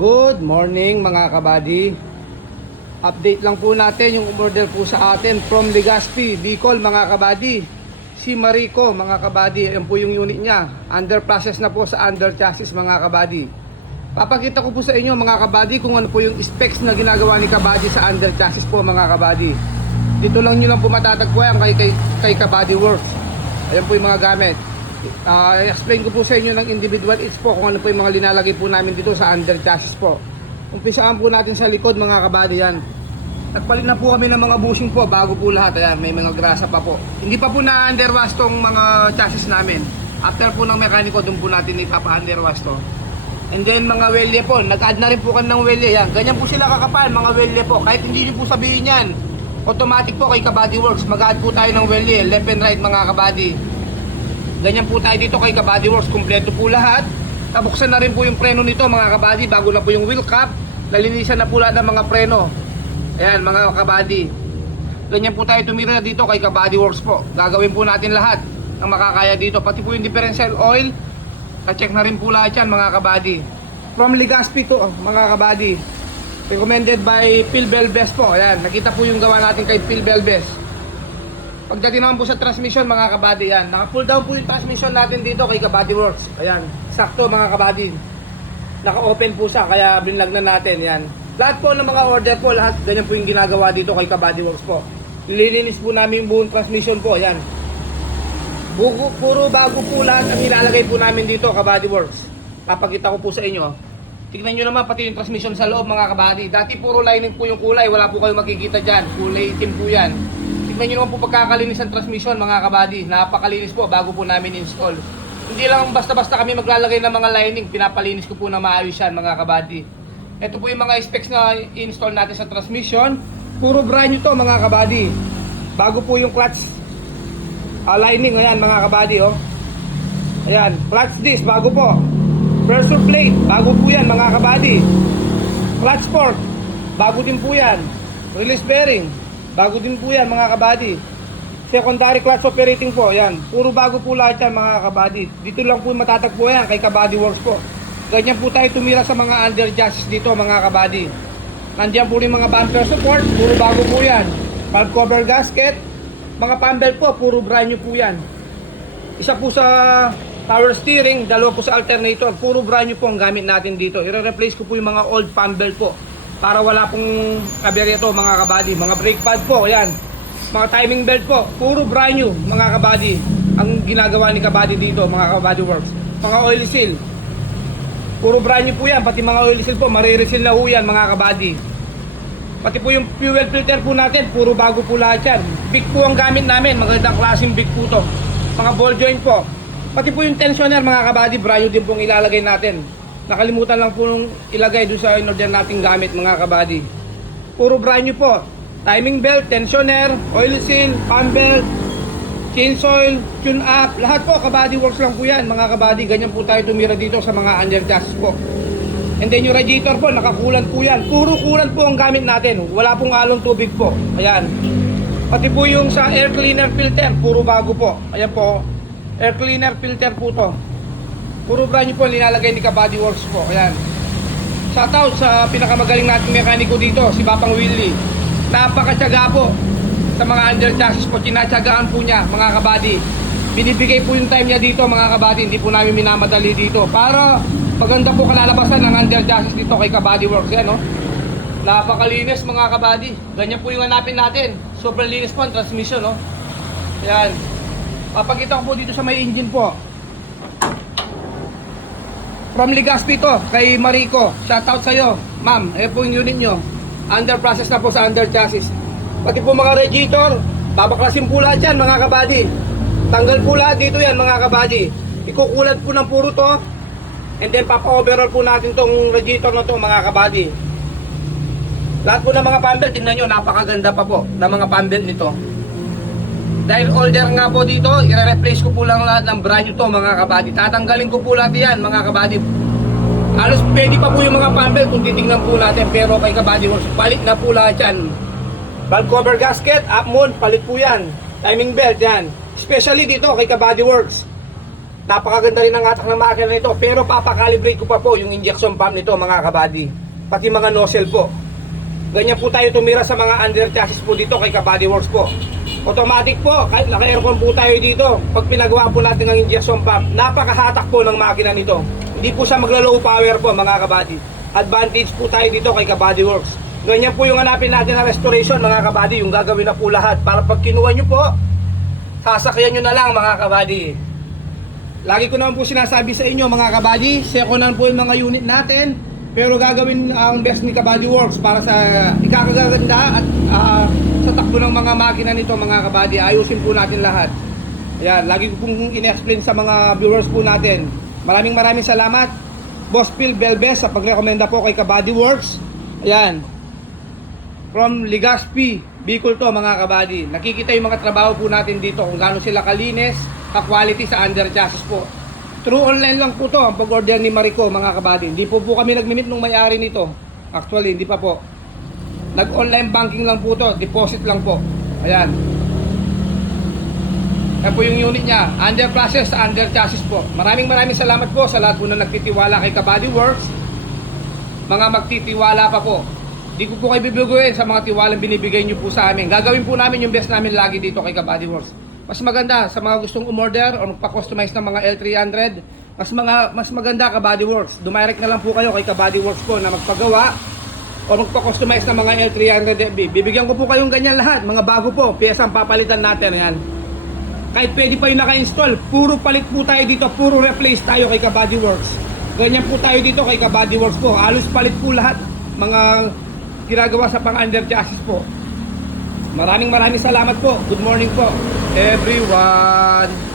Good morning mga kabady. Update lang po natin yung umorder po sa atin from Legazpi, Bicol mga kabady. Si Marico mga kabady, ayan po yung unit niya. Under process na po sa under chassis mga kabady. Papakita ko po sa inyo mga kabady kung ano po yung specs na ginagawa ni kabady sa under chassis po mga kabady. Dito lang nyo lang po matatagpuan kay Kabady Works. Ayan po yung mga gamit. I-explain ko po sa inyo ng individual each po kung ano po yung mga linalagay po namin dito sa under chassis po. Umpisaan po natin sa likod mga kabady yan. Nagpalit na po kami ng mga bushing po bago po lahat. Ayan, may mga grasa pa po. Hindi pa po na-underwash tong mga chassis namin. After po ng mekaniko, doon po natin ipapa-underwash to. And then mga welye po, nag-add na rin po kami ng welye. Yan, ganyan po sila kakapal mga welye po. Kahit hindi nyo po sabihin yan, automatic po kay Kabady Works. Mag-add po tayo ng welye, left and right mga kabady. Ganyan po tayo dito kay Kabady Works, kumpleto po lahat. Tabuksan na rin po yung preno nito mga kabady, bago na po yung wheel cap. Nalinisan na po lahat ng mga preno. Ayan mga kabady. Ganyan po tayo tumira dito kay Kabady Works po. Gagawin po natin lahat ng makakaya dito. Pati po yung differential oil, ka-check na rin po lahat yan mga kabady. From Legazpi to mga kabady. Recommended by Phil Belbes po. Ayan, nakita po yung gawa natin kay Phil Belbes. Pagdating naman po sa transmission mga kabady, yan. Naka-pull down po yung transmission natin dito kay Kabady Works. Ayan, sakto mga kabady. Naka-open po siya, kaya binlag na natin. Yan. Lahat po ng mga order po, lahat ganyan po yung ginagawa dito kay Kabady Works po. Nililinis po namin yung buong transmission po. Ayan. Puro bago po lahat ang nilalagay po namin dito, Kabady Works. Papakita ko po sa inyo. Tignan nyo naman pati yung transmission sa loob mga kabady. Dati puro lining po yung kulay, wala po kayong makikita dyan. Kulay itim po yan. Tignan nyo naman po pagkakalinis ng transmission mga kabady. Napakalinis po bago po namin install. Hindi lang basta-basta kami maglalagay ng mga lining. Pinapalinis ko po na maayos yan mga kabady. Ito po yung mga specs na install natin sa transmission. Puro brand new to mga kabady. Bago po yung clutch lining. Ayan mga kabady oh. Ayan, clutch disc bago po. Pressure plate, bago po yan mga kabady. Clutch fork, bago din po yan. Release bearing, bago din po yan mga kabady. Secondary clutch operating po, yan. Puro bago po lahat yan mga kabady. Dito lang po matatagpo yan kay Kabady Works po. Ganyan po tayo tumira sa mga under chassis dito mga kabady. Nandiyan po rin mga bumper support, puro bago po yan. Valve cover gasket, mga pambel po, puro brand new po yan. Isa po sa power steering, dalawa po sa alternator. Puro brand new po ang gamit natin dito. I-replace ko po yung mga old pambel po para wala pong kaberya to mga kabady. Mga brake pad po, ayan. Mga timing belt po, puro brand new mga kabady. Ang ginagawa ni Kabady dito mga Kabady Works. Mga oil seal, puro brand new po yan. Pati mga oil seal po, marireseal na po yan mga kabady. Pati po yung fuel filter po natin, puro bago po lahat yan. Big po ang gamit namin, magandang klaseng big po to. Mga ball joint po. Pati po yung tensioner mga kabady, brand new din pong ilalagay natin. Nakalimutan lang po nung ilagay doon sa in-order nating gamit mga kabady. Puro brand new po. Timing belt, tensioner, oil seal, pump belt, chain oil, tune up. Lahat po Kabady Works lang po yan mga kabady. Ganyan po tayo tumira dito sa mga under chassis po. And then yung radiator po, nakakulan po yan. Puro kulan po ang gamit natin. Wala pong halong tubig po. Ayan. Pati po yung sa air cleaner filter, puro bago po. Ayan po. Air cleaner filter po to. Puro brand new po nilalagay ni Kabady Works po. Ayan. Shoutout sa pinakamagaling nating mekaniko dito, si Papang Willie. Napakatyaga po sa mga under chassis po. Tinatyagaan po niya mga kabady. Binibigay po yung time niya dito mga kabady. Hindi po namin minamadali dito. Para maganda po kalalabasan ng under chassis dito kay Kabady Works. Yan no. Napakalinis mga kabady. Ganyan po yung hanapin natin. Super linis po ang transmission no. Yan. Papakita ko po dito sa may engine po. From Legazpi to, kay Marico. Shoutout sa'yo, ma'am. Ayan po yung unit nyo. Under process na po sa under chassis. Pati po mga radiator, babaklasin po lahat yan mga kabady. Tanggal po lahat dito yan mga kabady. Ikukulat po ng puro to. And then papa-overall po natin tong radiator na to mga kabady. Lahat po ng mga pambelt, tingnan nyo, napakaganda pa po ng mga pambelt nito. Dahil older nga po dito, i-replace ko po lang lahat ng brand new to mga kabady. Tatanggalin ko po lahat yan mga kabady. Halos pwede pa po yung mga pambel kung titignan po natin. Pero kay Kabady Works, palit na po lahat yan. Valve cover gasket, up mount, palit po yan. Timing belt yan. Especially dito kay Kabady Works. Napakaganda rin ang hatak ng makina nito. Pero papakalibrate ko pa po yung injection pump nito mga kabady. Pati mga nozzle po. Ganyan po tayo tumira sa mga under chassis po dito kay Kabady Works po. Automatic po, kahit naka-aircon po tayo dito. Pag pinagawa po natin ang injection pump, napakahatak po ng makina nito. Hindi po siya magla-low power po mga kabady. Advantage po tayo dito kay Kabady Works. Ganyan po yung hanapin natin na restoration mga kabady. Yung gagawin na po lahat. Para pag kinuha nyo po, sasakyan nyo na lang mga kabady. Lagi ko naman po sinasabi sa inyo mga kabady, second hand po yung mga unit natin. Pero gagawin ang best ni Kabady Works para sa ikakaganda at sa takbo ng mga makina nito mga kabady. Ayusin po natin lahat. Ayan, lagi ko pong in-explain sa mga viewers po natin. Maraming salamat Boss Phil Belbes sa pagrekomenda po kay Kabady Works. Ayan, from Legazpi, Bicol to mga kabady. Nakikita yung mga trabaho po natin dito kung gaano sila kalinis, ka-quality sa under chassis po. True online lang po to ang pag-order ni Marico mga kabady. Hindi po kami nag-meet nung may-ari nito. Actually, hindi pa po. Nag-online banking lang po to. Deposit lang po. Ayan. Yan po yung unit niya. Under process sa under chassis po. Maraming salamat po sa lahat po na nagtitiwala kay Kabady Works. Mga magtitiwala pa po. Di ko po kayo bibiguin sa mga tiwalang binibigay nyo po sa amin. Gagawin po namin yung best namin lagi dito kay Kabady Works. Mas maganda sa mga gustong umorder o magpa-customize ng mga L300, mas maganda Kabady Works. Dumirect na lang po kayo kay Kabady Works po na magpagawa o magpa-customize ng mga L300 FB. Bibigyan ko po kayong ganyan lahat, mga bago po, piyesa ang papalitan natin yan. Kahit pwede pa yung naka-install, puro palit po tayo dito, puro replace tayo kay Kabady Works. Ganyan po tayo dito kay Kabady Works po. Halos palit po lahat mga ginagawa sa pang-under chassis po. Maraming salamat po. Good morning po everyone.